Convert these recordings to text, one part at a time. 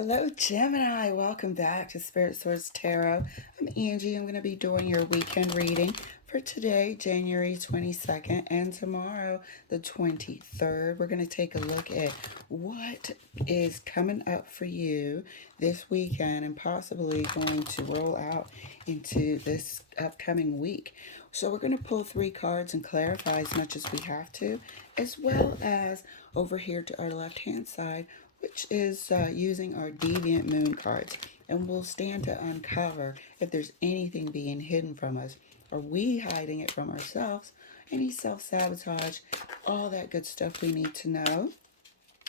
Hello, Gemini. Welcome back to Spirit Source Tarot. I'm Angie. I'm going to be doing your weekend reading for today, January 22nd, and tomorrow, the 23rd. We're going to take a look at what is coming up for you this weekend and possibly going to roll out into this upcoming week. So, we're going to pull three cards and clarify as much as we have to, as well as over here to our left hand side, which is using our deviant moon cards. And we'll stand to uncover if there's anything being hidden from us. Are we hiding it from ourselves? Any self-sabotage? All that good stuff we need to know.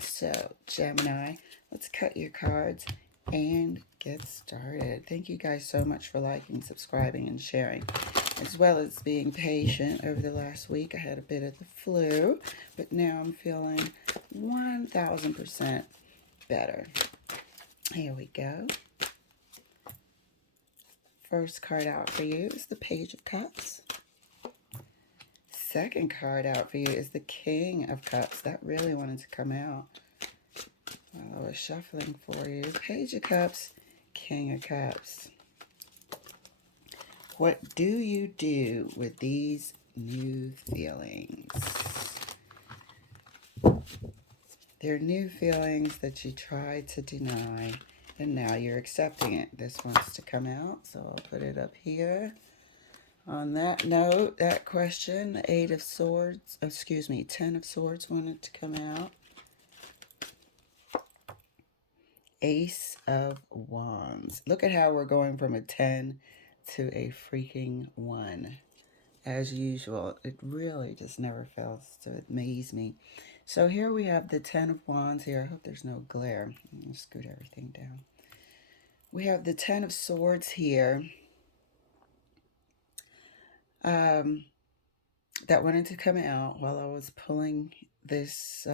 So, Gemini, let's cut your cards and get started. Thank you guys so much for liking, subscribing, and sharing, as well as being patient over the last week. I had a bit of the flu, but now I'm feeling 1000% better. Here we go. First card out for you is the Page of Cups. Second card out for you is the King of Cups. That really wanted to come out while I was shuffling for you. Page of Cups, King of Cups. What do you do with these new feelings? They're new feelings that you tried to deny, and now you're accepting it. This wants to come out, so I'll put it up here. On that note, that question, the 10 of Swords wanted to come out. Ace of Wands. Look at how we're going from a 10 to a freaking 1. As usual, it really just never fails to amaze me. So here we have the 10 of Wands here. I hope there's no glare. I'm going to scoot everything down. We have the 10 of Swords here. That wanted to come out while I was pulling this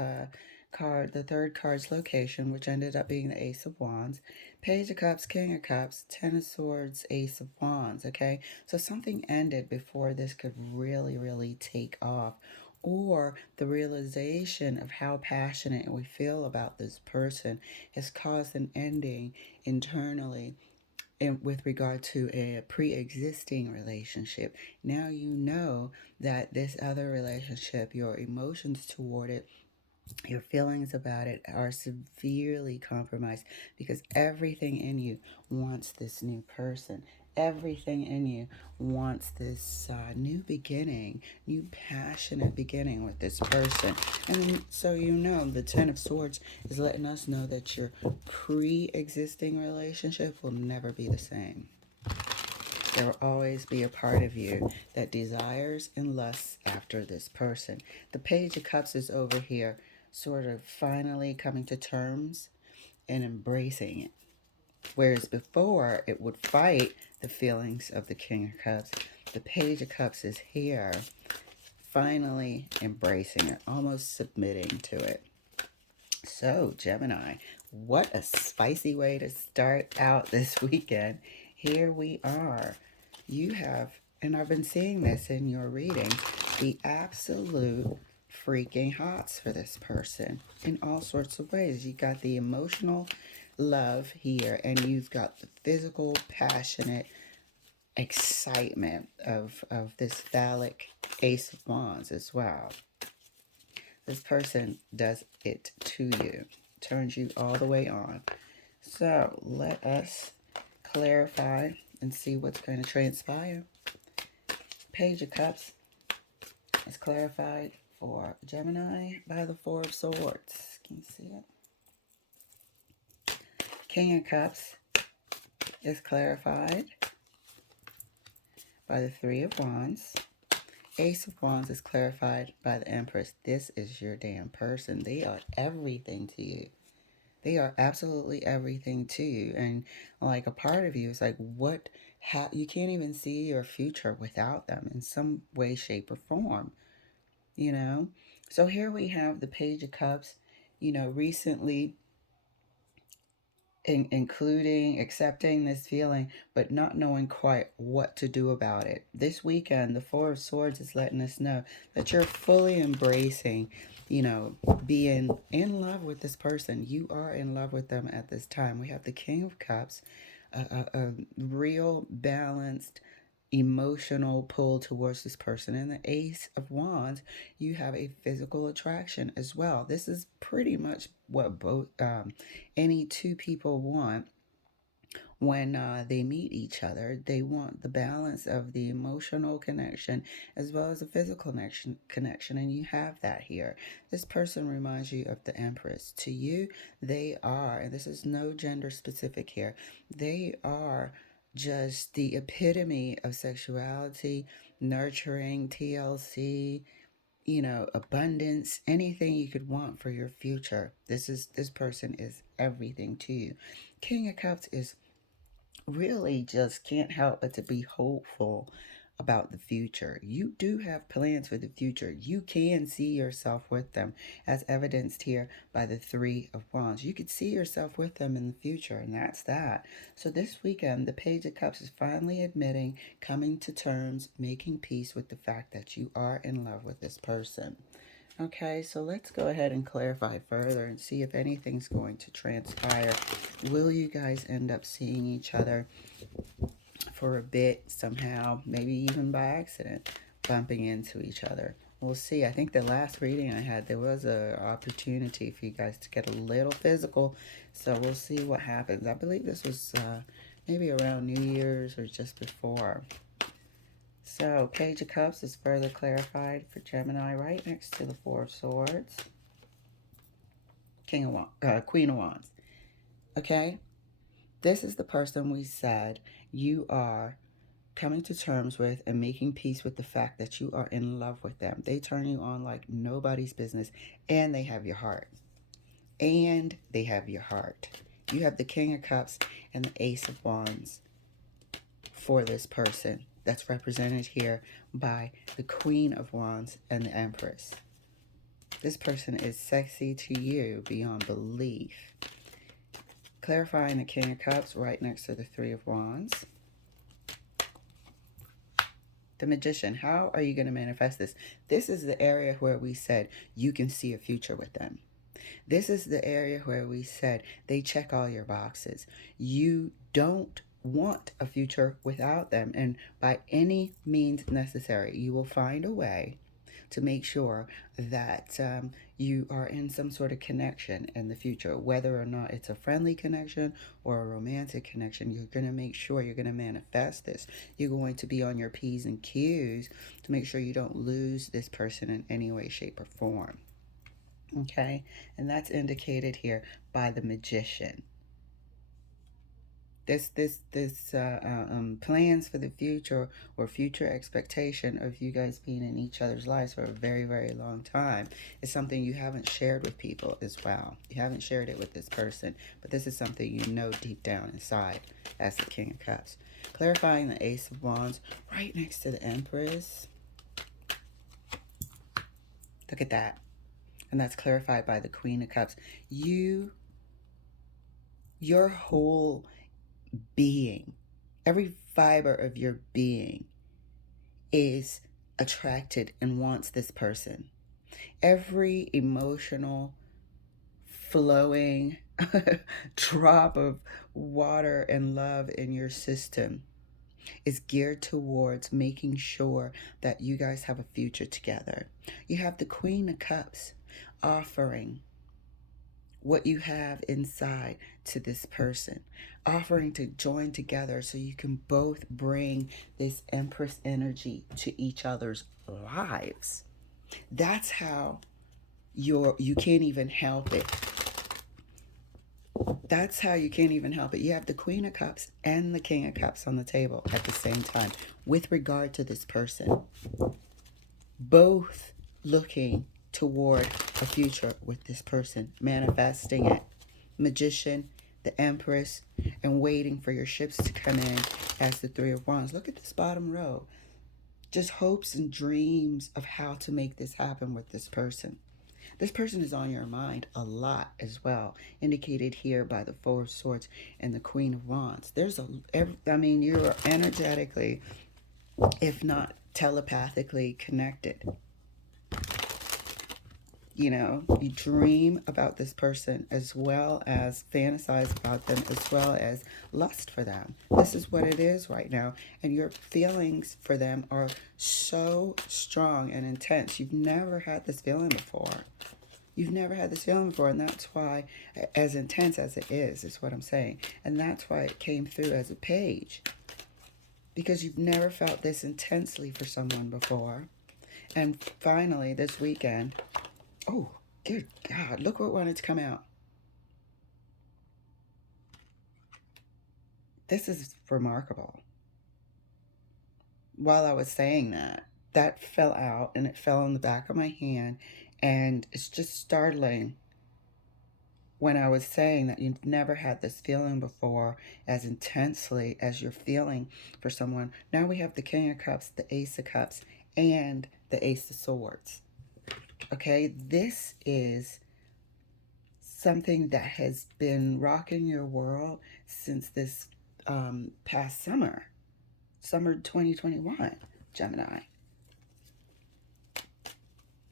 card, the third card's location, which ended up being the Ace of Wands. Page of Cups, King of Cups, 10 of Swords, Ace of Wands, okay? So something ended before this could really take off, or the realization of how passionate we feel about this person has caused an ending internally with regard to a pre-existing relationship. Now you know that this other relationship, your emotions toward it, your feelings about it are severely compromised because everything in you wants this new person. Everything in you wants this new beginning, new passionate beginning with this person. And so you know the 10 of Swords is letting us know that your pre-existing relationship will never be the same. There will always be a part of you that desires and lusts after this person. The Page of Cups is over here, sort of finally coming to terms and embracing it. Whereas before, it would fight the feelings of the King of Cups. The Page of Cups is here, finally embracing it, almost submitting to it. So, Gemini, what a spicy way to start out this weekend. Here we are. You have, and I've been seeing this in your reading, the absolute freaking hots for this person in all sorts of ways. You got the emotional love here, and you've got the physical, passionate excitement of this phallic Ace of Wands as well. This person does it to you, turns you all the way on. So let us clarify and see what's going to transpire. Page of Cups is clarified for Gemini by the 4 of Swords. Can you see it? King of Cups is clarified by the 3 of Wands. Ace of Wands is clarified by the Empress. This is your damn person. They are everything to you. They are absolutely everything to you. And like a part of you is like, you can't even see your future without them in some way, shape, or form, you know? So here we have the Page of Cups. You know, recently including accepting this feeling, but not knowing quite what to do about it. This weekend, the Four of Swords is letting us know that you're fully embracing, being in love with this person. You are in love with them at this time. We have the King of Cups, a real balanced emotional pull towards this person. And the Ace of Wands, you have a physical attraction as well. This is pretty much what both any two people want when they meet each other. They want the balance of the emotional connection as well as the physical connection, and you have that here. This person reminds you of the Empress. To you, they are, and this is no gender specific here, they are just the epitome of sexuality, nurturing, TLC, abundance, anything you could want for your future. This person is everything to you. King of Cups is really just can't help but to be hopeful about the future. You do have plans for the future. You can see yourself with them, as evidenced here by the Three of Wands. You could see yourself with them in the future, and that's that. So this weekend, the Page of Cups is finally admitting, coming to terms, making peace with the fact that you are in love with this person. Okay, so let's go ahead and clarify further and see if anything's going to transpire. Will you guys end up seeing each other for a bit somehow, maybe even by accident, bumping into each other? We'll see. I think the last reading I had, there was an opportunity for you guys to get a little physical, so we'll see what happens. I believe this was maybe around New Year's or just before. So, Page of Cups is further clarified for Gemini right next to the Four of Swords. Queen of Wands. Okay? This is the person we said you are coming to terms with and making peace with the fact that you are in love with them. They turn you on like nobody's business, and they have your heart. And they have your heart. You have the King of Cups and the Ace of Wands for this person. That's represented here by the Queen of Wands and the Empress. This person is sexy to you beyond belief. Clarifying the King of Cups right next to the Three of Wands. The Magician. How are you going to manifest this? This is the area where we said you can see a future with them. This is the area where we said they check all your boxes. You don't want a future without them, and by any means necessary, you will find a way to make sure that you are in some sort of connection in the future, whether or not it's a friendly connection or a romantic connection. You're going to make sure you're going to manifest this. You're going to be on your P's and Q's to make sure you don't lose this person in any way, shape, or form. Okay, and that's indicated here by the Magician. This plans for the future or future expectation of you guys being in each other's lives for a very, very long time is something you haven't shared with people as well. You haven't shared it with this person, but this is something you know deep down inside as the King of Cups. Clarifying the Ace of Wands right next to the Empress. Look at that. And that's clarified by the Queen of Cups. Your whole being, every fiber of your being is attracted and wants this person. Every emotional flowing drop of water and love in your system is geared towards making sure that you guys have a future together. You have the Queen of Cups offering what you have inside to this person, offering to join together so you can both bring this Empress energy to each other's lives. That's how you can't even help it. That's how you can't even help it. You have the Queen of Cups and the King of Cups on the table at the same time with regard to this person. Both looking toward a future with this person, manifesting it. Magician, the Empress, and waiting for your ships to come in as the Three of Wands. Look at this bottom row. Just hopes and dreams of how to make this happen with this person. This person is on your mind a lot as well, indicated here by the Four of Swords and the Queen of Wands. I mean, you're energetically, if not telepathically connected. You know, you dream about this person as well as fantasize about them, as well as lust for them. This is what it is right now. And your feelings for them are so strong and intense. You've never had this feeling before. You've never had this feeling before, and that's why, as intense as it is what I'm saying. And that's why it came through as a page. Because you've never felt this intensely for someone before. And finally, this weekend, oh, good God, look what wanted to come out. This is remarkable. While I was saying that, that fell out and it fell on the back of my hand. And it's just startling when I was saying that you've never had this feeling before as intensely as you're feeling for someone. Now we have the King of Cups, the Ace of Cups, and the Ace of Swords. Okay, this is something that has been rocking your world since this past summer 2021, Gemini.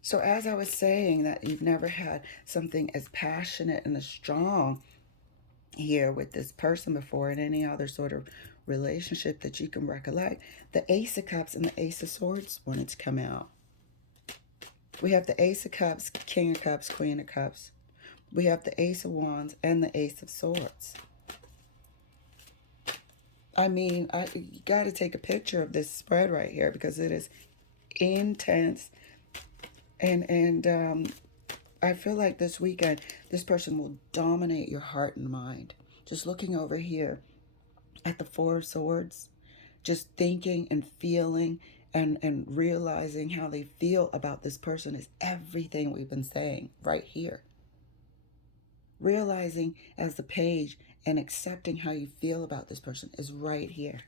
So as I was saying that you've never had something as passionate and as strong here with this person before in any other sort of relationship that you can recollect, the Ace of Cups and the Ace of Swords wanted to come out. We have the Ace of Cups, King of Cups, Queen of Cups. We have the Ace of Wands and the Ace of Swords. I mean, you got to take a picture of this spread right here because it is intense. And I feel like this weekend, this person will dominate your heart and mind. Just looking over here at the Four of Swords, just thinking and feeling and realizing how they feel about this person is everything we've been saying right here. Realizing as the page and accepting how you feel about this person is right here.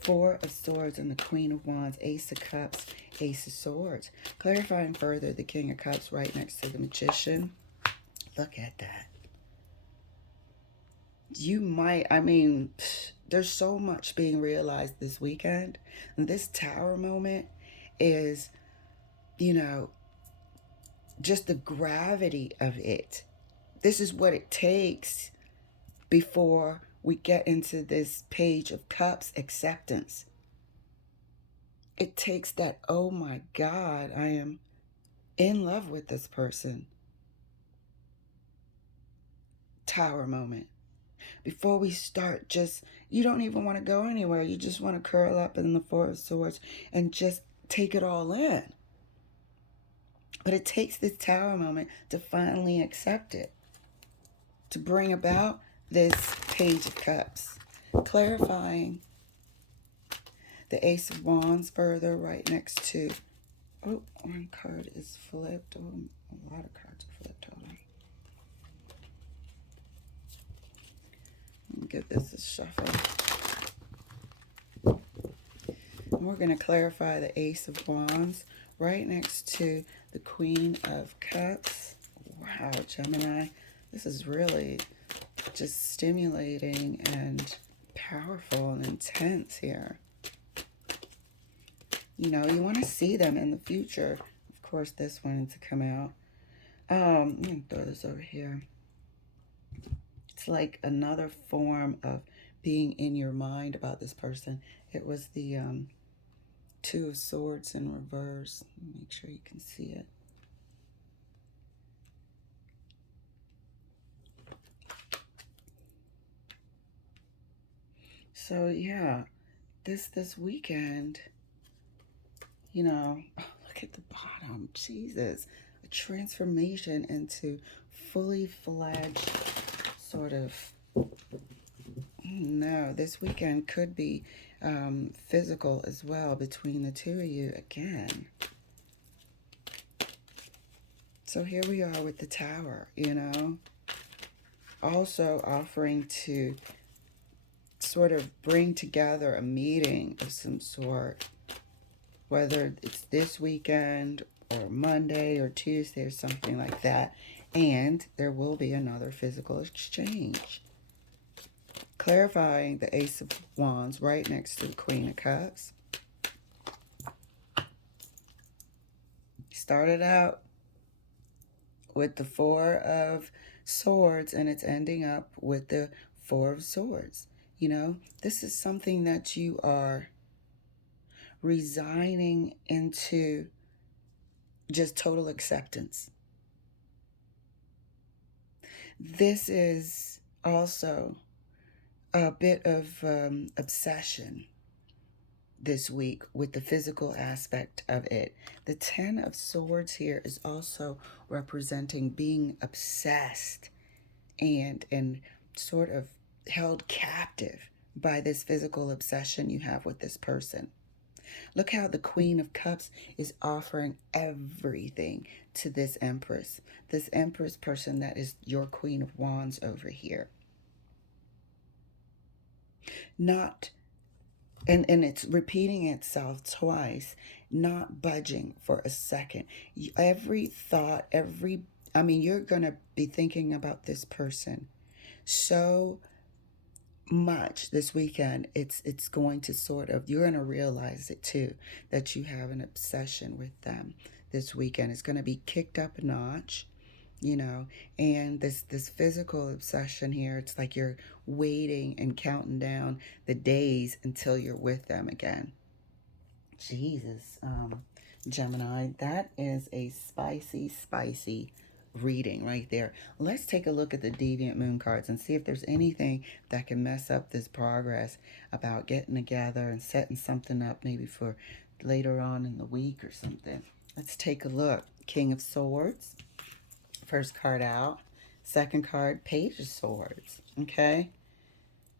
Four of Swords and the Queen of Wands, Ace of Cups, Ace of Swords. Clarifying further, the King of Cups right next to the Magician. Look at that. You might, I mean, there's so much being realized this weekend. And this Tower moment is, you know, just the gravity of it. This is what it takes before we get into this Page of Cups acceptance. It takes that, oh my God, I am in love with this person. Tower moment. Before we start, just, you don't even want to go anywhere. You just want to curl up in the Four of Swords and just take it all in. But it takes this Tower moment to finally accept it. To bring about this Page of Cups. Clarifying the Ace of Wands further right next to, oh, one card is flipped. Oh, a lot of cards are flipped. Hold on. Let me give this a shuffle. And we're going to clarify the Ace of Wands right next to the Queen of Cups. Wow, Gemini, this is really just stimulating and powerful and intense here. You know, you want to see them in the future. Of course, this wanted to come out. I'm going to throw this over here. It's like another form of being in your mind about this person. It was the Two of Swords in reverse. Make sure you can see it. So yeah, this weekend, you know, oh, look at the bottom. Jesus, a transformation into fully fledged sort of. No, this weekend could be physical as well between the two of you again. So here we are with the Tower, you know, also offering to sort of bring together a meeting of some sort, whether it's this weekend or Monday or Tuesday or something like that. And there will be another physical exchange. Clarifying the Ace of Wands right next to the Queen of Cups. Started out with the Four of Swords and it's ending up with the Four of Swords. You know, this is something that you are resigning into just total acceptance. This is also a bit of obsession this week with the physical aspect of it. The Ten of Swords here is also representing being obsessed and sort of held captive by this physical obsession you have with this person. Look how the Queen of Cups is offering everything to this Empress person that is your Queen of Wands over here. Not, and it's repeating itself twice, not budging for a second. Every thought, I mean, you're going to be thinking about this person so much this weekend. It's going to sort of, you're going to realize it too, that you have an obsession with them this weekend. It's going to be kicked up a notch, you know. And this physical obsession here, it's like you're waiting and counting down the days until you're with them again. Jesus, Gemini, that is a spicy reading right there. Let's take a look at the Deviant Moon cards and see if there's anything that can mess up this progress about getting together and setting something up maybe for later on in the week or something. Let's take a look. King of Swords, first card out. Second card, Page of Swords, okay?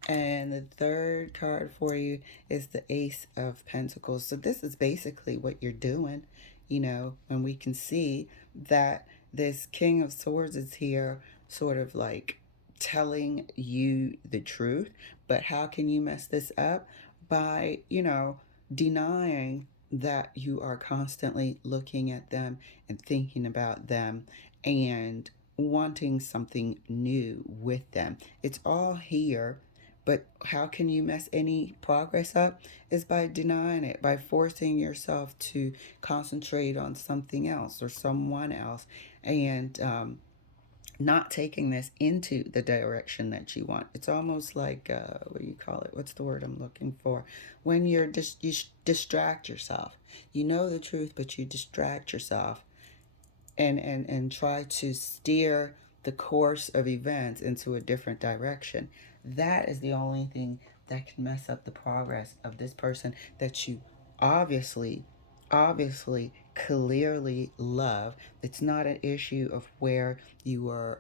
And the third card for you is the Ace of Pentacles. So this is basically what you're doing, you know, and we can see that this King of Swords is here sort of like telling you the truth. But how can you mess this up? By, you know, denying that you are constantly looking at them and thinking about them and wanting something new with them. It's all here, but how can you mess any progress up? Is by denying it, by forcing yourself to concentrate on something else or someone else, and not taking this into the direction that you want. It's almost like, what do you call it? What's the word I'm looking for? When you distract yourself. You know the truth, but you distract yourself and try to steer the course of events into a different direction. That is the only thing that can mess up the progress of this person that you obviously, obviously, clearly love. It's not an issue of where you are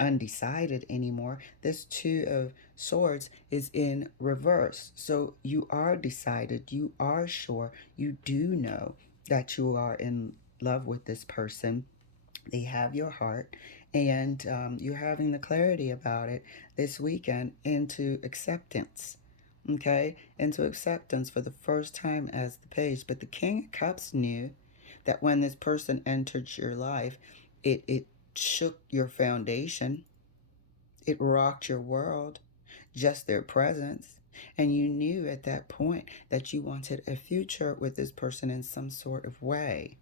undecided anymore. This Two of Swords is in reverse. So you are decided, you are sure, you do know that you are in love with this person. They have your heart, and you're having the clarity about it this weekend into acceptance. Okay, into acceptance for the first time as the Page. But the King of Cups knew that when this person entered your life, it shook your foundation, it rocked your world, just their presence. And you knew at that point that you wanted a future with this person in some sort of way.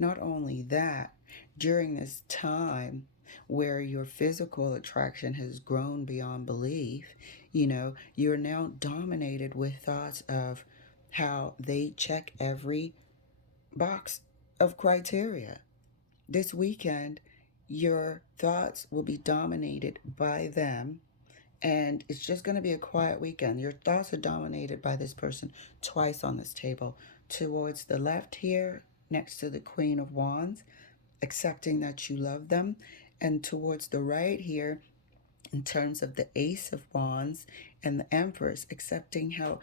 Not only that, during this time where your physical attraction has grown beyond belief, you know, you're now dominated with thoughts of how they check every box of criteria. This weekend, your thoughts will be dominated by them, and it's just going to be a quiet weekend. Your thoughts are dominated by this person twice on this table. Towards the left here, next to the Queen of Wands, accepting that you love them. And towards the right here, in terms of the Ace of Wands and the Empress, accepting how,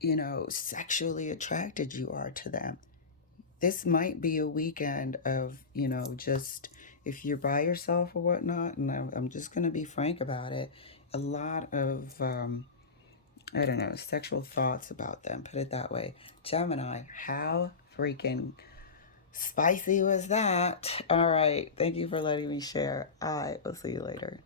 you know, sexually attracted you are to them. This might be a weekend of, you know, just if you're by yourself or whatnot, and I'm just going to be frank about it, a lot of, I don't know, sexual thoughts about them, put it that way. Gemini, how freaking Spicy was that. All right. Thank you for letting me share. I will see you later.